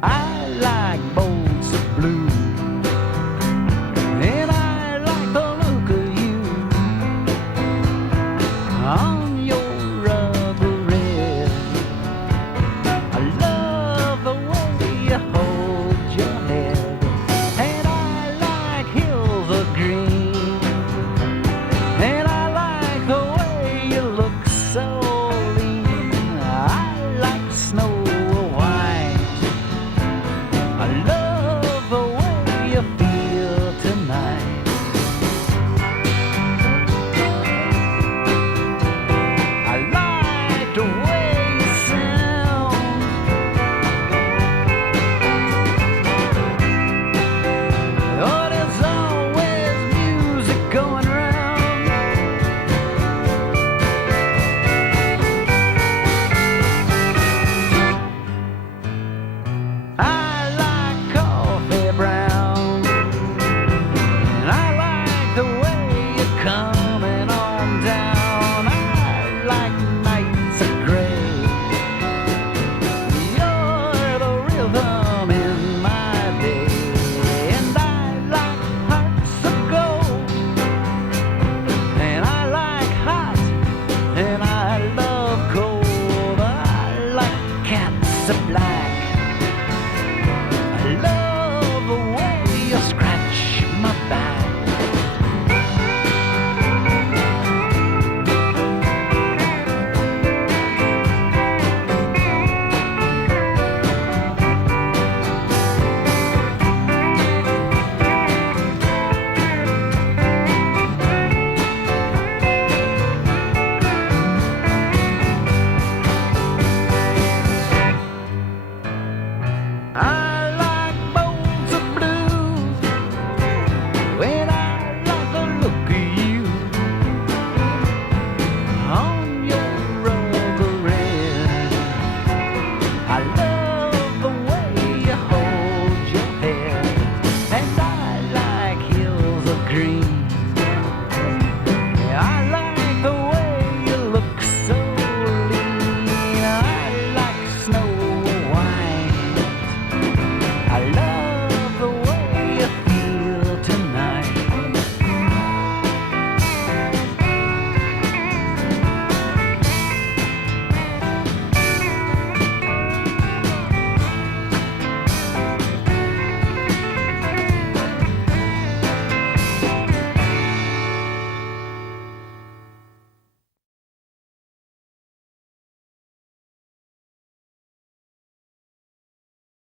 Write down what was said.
I like bolts of blue, and I like the look of you on your rubber red. I love the way you hold your head, and I like hills of green, and I like the way you look so lean. I like snow white. I love the way you feel tonight. I like the way you sound. Oh, there's always music going round. I like coffee brown, and I like the way you're coming on down. I like nights of gray. You're the rhythm in my day, and I like hearts of gold, and I like hot, and I love cold. I like cats of black.